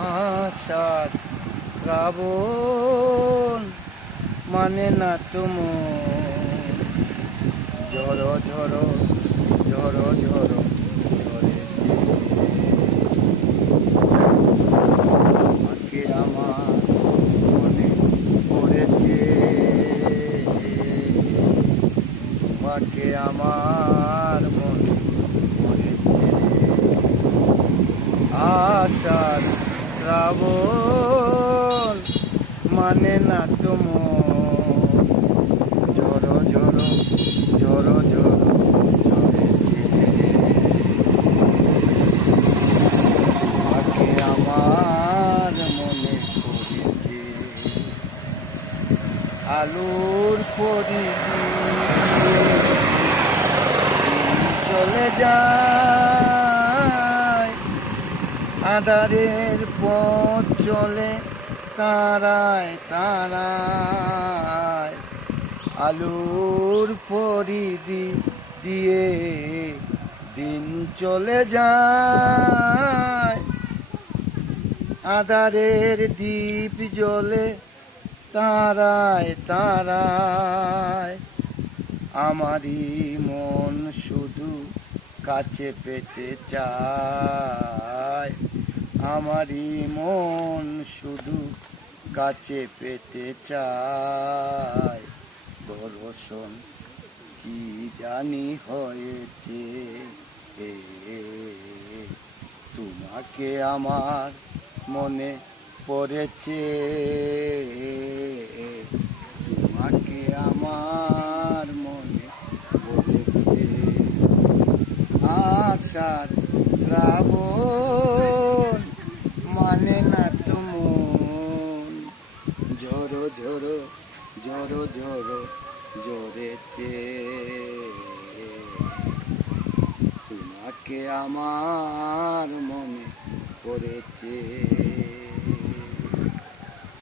আষাঢ় শ্রাবণ মানে না তুমো ঝরো ঝরো ঝরো ঝরো ঝরেছে আজকে আমার মনে পড়েছে তোমাকে আমার মনে পড়েছে আষাঢ় শ্রাবণ মানে না তুমো ঝরো ঝরো ঝরো ঝরো ঝরেছে আজকে আমার মনে পড়েছে আলোর পরিধি চলে যায় আঁধারের পথ চলে তারায় তারায় আলোর পরিধি দিয়ে দিন চলে যায় আঁধারের দ্বীপ জ্বলে তারায় তারায় আমারই মন শুধু কাছে পেতে চায় আমারই মন শুধু কাছে পেতে চায় দর্শন কি জানি হয়েছে তোমাকে আমার মনে পড়েছে তোমাকে আমার মনে পড়েছে আষাঢ় শ্রাবণ মানে না তুমন ঝরো ঝরো ঝরো ঝরো ঝরেছে তোমাকে আমার মনে পড়েছে।